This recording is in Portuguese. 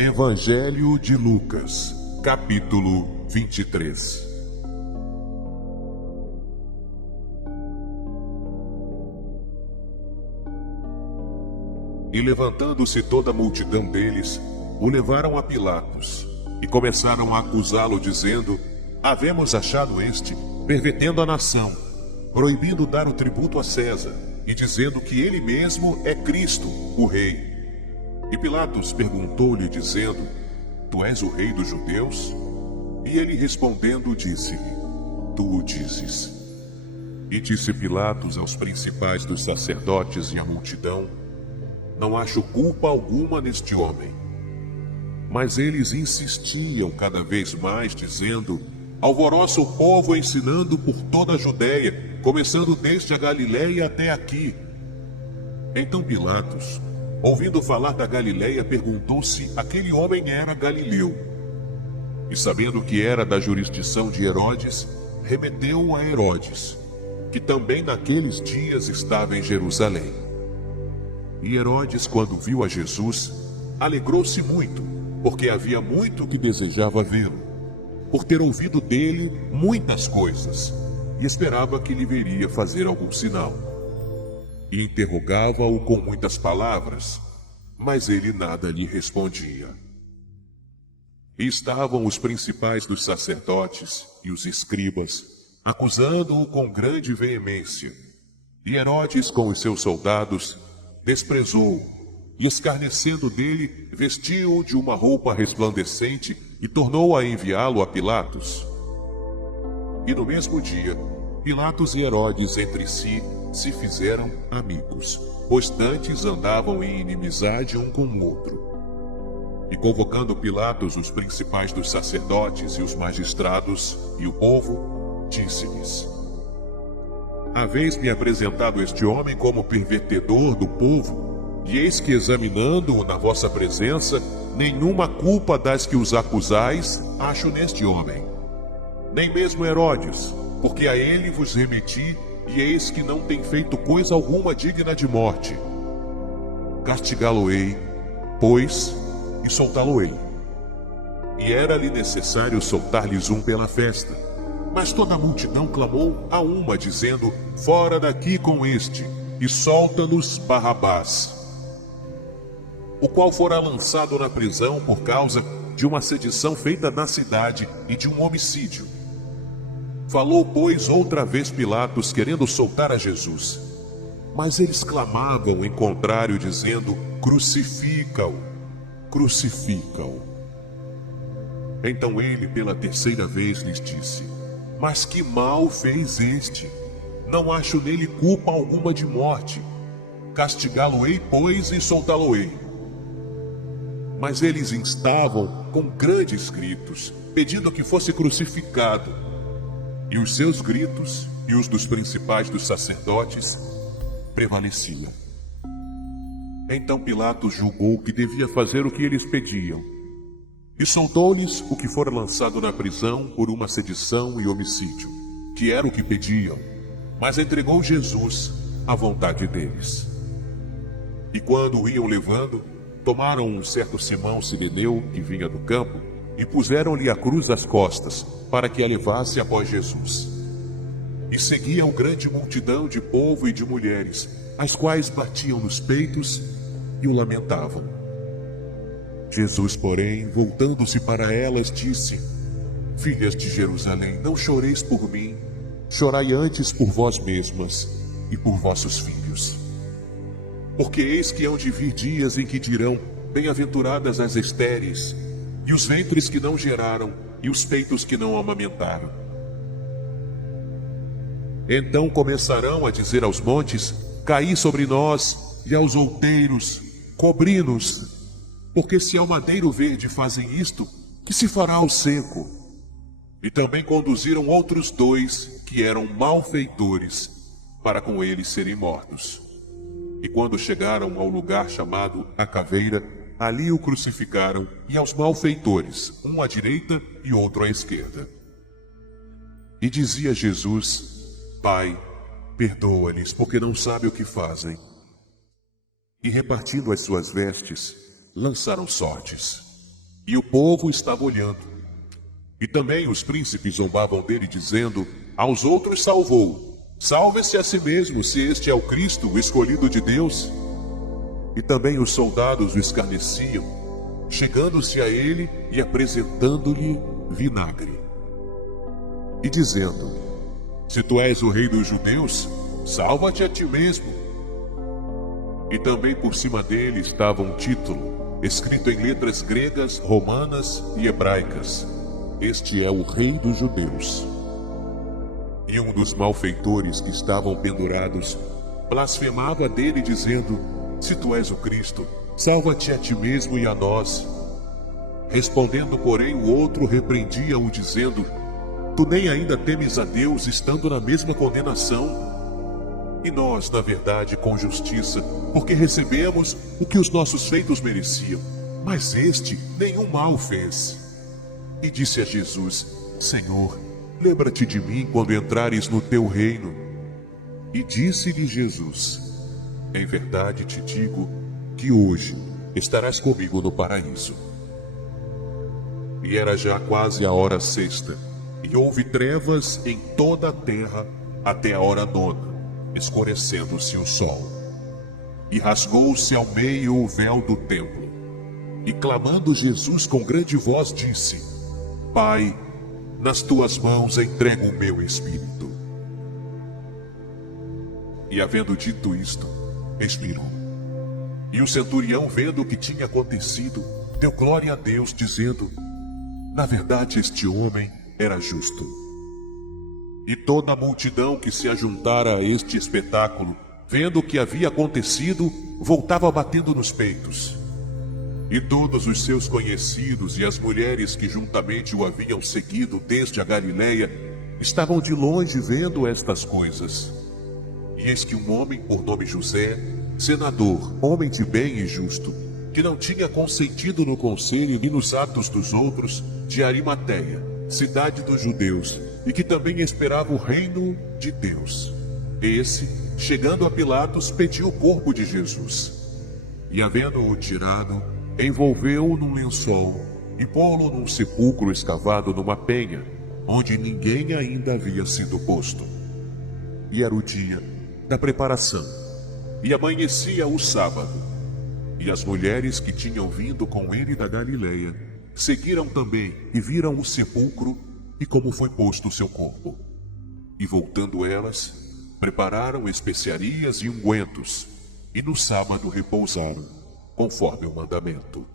Evangelho de Lucas, capítulo 23. E levantando-se toda a multidão deles, o levaram a Pilatos, e começaram a acusá-lo, dizendo: Havemos achado este, pervertendo a nação, proibindo dar o tributo a César, e dizendo que ele mesmo é Cristo, o Rei. E Pilatos perguntou-lhe, dizendo: Tu és o Rei dos judeus? E ele respondendo disse-lhe: Tu o dizes. E disse Pilatos aos principais dos sacerdotes e à multidão: Não acho culpa alguma neste homem. Mas eles insistiam cada vez mais, dizendo: Alvoroça o povo ensinando por toda a Judéia, começando desde a Galiléia até aqui. Então Pilatos, ouvindo falar da Galiléia, perguntou se aquele homem era galileu. E sabendo que era da jurisdição de Herodes, remeteu-o a Herodes, que também naqueles dias estava em Jerusalém. E Herodes, quando viu a Jesus, alegrou-se muito, porque havia muito que desejava vê-lo, por ter ouvido dele muitas coisas, e esperava que lhe veria fazer algum sinal. E interrogava-o com muitas palavras, mas ele nada lhe respondia. E estavam os principais dos sacerdotes e os escribas, acusando-o com grande veemência. E Herodes, com os seus soldados, desprezou-o, e escarnecendo dele, vestiu-o de uma roupa resplandecente e tornou a enviá-lo a Pilatos. E no mesmo dia, Pilatos e Herodes entre si se fizeram amigos, pois dantes andavam em inimizade um com o outro. E convocando Pilatos os principais dos sacerdotes e os magistrados e o povo, disse-lhes: Haveis-me apresentado este homem como pervertedor do povo, e eis que, examinando-o na vossa presença, nenhuma culpa das que os acusais acho neste homem. Nem mesmo Herodes, porque a ele vos remeti, e eis que não tem feito coisa alguma digna de morte. Castigá-lo-ei, pois, e soltá-lo-ei. E era-lhe necessário soltar-lhes um pela festa. Mas toda a multidão clamou a uma, dizendo: Fora daqui com este, e solta-nos Barrabás, o qual fora lançado na prisão por causa de uma sedição feita na cidade e de um homicídio. Falou, pois, outra vez Pilatos, querendo soltar a Jesus. Mas eles clamavam em contrário, dizendo: Crucifica-o, crucifica-o. Então ele, pela terceira vez, lhes disse: Mas que mal fez este? Não acho nele culpa alguma de morte. Castigá-lo-ei, pois, e soltá-lo-ei. Mas eles instavam com grandes gritos, pedindo que fosse crucificado. E os seus gritos e os dos principais dos sacerdotes prevaleciam. Então Pilatos julgou que devia fazer o que eles pediam, e soltou-lhes o que fora lançado na prisão por uma sedição e homicídio, que era o que pediam, mas entregou Jesus à vontade deles. E quando o iam levando, tomaram um certo Simão Cireneu, que vinha do campo, e puseram-lhe a cruz às costas, para que a levasse após Jesus. E seguia uma grande multidão de povo e de mulheres, as quais batiam nos peitos e o lamentavam. Jesus, porém, voltando-se para elas, disse: Filhas de Jerusalém, não choreis por mim, chorai antes por vós mesmas e por vossos filhos. Porque eis que hão de vir dias em que dirão: Bem-aventuradas as estéreis, e os ventres que não geraram, e os peitos que não amamentaram. Então começarão a dizer aos montes: Caí sobre nós, e aos outeiros: Cobri-nos. Porque se ao madeiro verde fazem isto, que se fará ao seco? E também conduziram outros dois, que eram malfeitores, para com eles serem mortos. E quando chegaram ao lugar chamado A Caveira, ali o crucificaram, e aos malfeitores, um à direita e outro à esquerda. E dizia Jesus: Pai, perdoa-lhes, porque não sabem o que fazem. E repartindo as suas vestes, lançaram sortes. e o povo estava olhando. E também os príncipes zombavam dele, dizendo: aos outros salvou, salve-se a si mesmo, se este é o Cristo, o escolhido de Deus. E também os soldados o escarneciam, chegando-se a ele e apresentando-lhe vinagre. E dizendo: se tu és o rei dos judeus, salva-te a ti mesmo. E também por cima dele estava um título, escrito em letras gregas, romanas e hebraicas: este é o rei dos judeus. E um dos malfeitores que estavam pendurados blasfemava dele, dizendo: se tu és o Cristo, salva-te a ti mesmo e a nós. Respondendo, porém, o outro repreendia-o, dizendo: tu nem ainda temes a Deus, estando na mesma condenação? E nós, na verdade, com justiça, porque recebemos o que os nossos feitos mereciam, mas este nenhum mal fez. E disse a Jesus: Senhor, lembra-te de mim quando entrares no teu reino. E disse-lhe Jesus: em verdade te digo que hoje estarás comigo no paraíso. E era já quase a hora sexta, e houve trevas em toda a terra até a hora nona, escurecendo-se o sol. E rasgou-se ao meio o véu do templo. E clamando Jesus com grande voz disse: Pai, nas tuas mãos entrego o meu espírito. E havendo dito isto, expirou. E o centurião, vendo o que tinha acontecido, deu glória a Deus, dizendo: na verdade este homem era justo. E toda a multidão que se ajuntara a este espetáculo, vendo o que havia acontecido, voltava batendo nos peitos. E todos os seus conhecidos e as mulheres que juntamente o haviam seguido desde a Galileia, estavam de longe vendo estas coisas. E eis que um homem por nome José, senador, homem de bem e justo, que não tinha consentido no conselho nem nos atos dos outros, de Arimateia, cidade dos judeus, e que também esperava o reino de Deus. Esse, chegando a Pilatos, pediu o corpo de Jesus. E havendo-o tirado, envolveu-o num lençol e pô-lo num sepulcro escavado numa penha, onde ninguém ainda havia sido posto. E era o dia da preparação, e amanhecia o sábado. E as mulheres que tinham vindo com ele da Galileia seguiram também e viram o sepulcro e como foi posto o seu corpo. E voltando elas, prepararam especiarias e ungüentos, e no sábado repousaram, conforme o mandamento.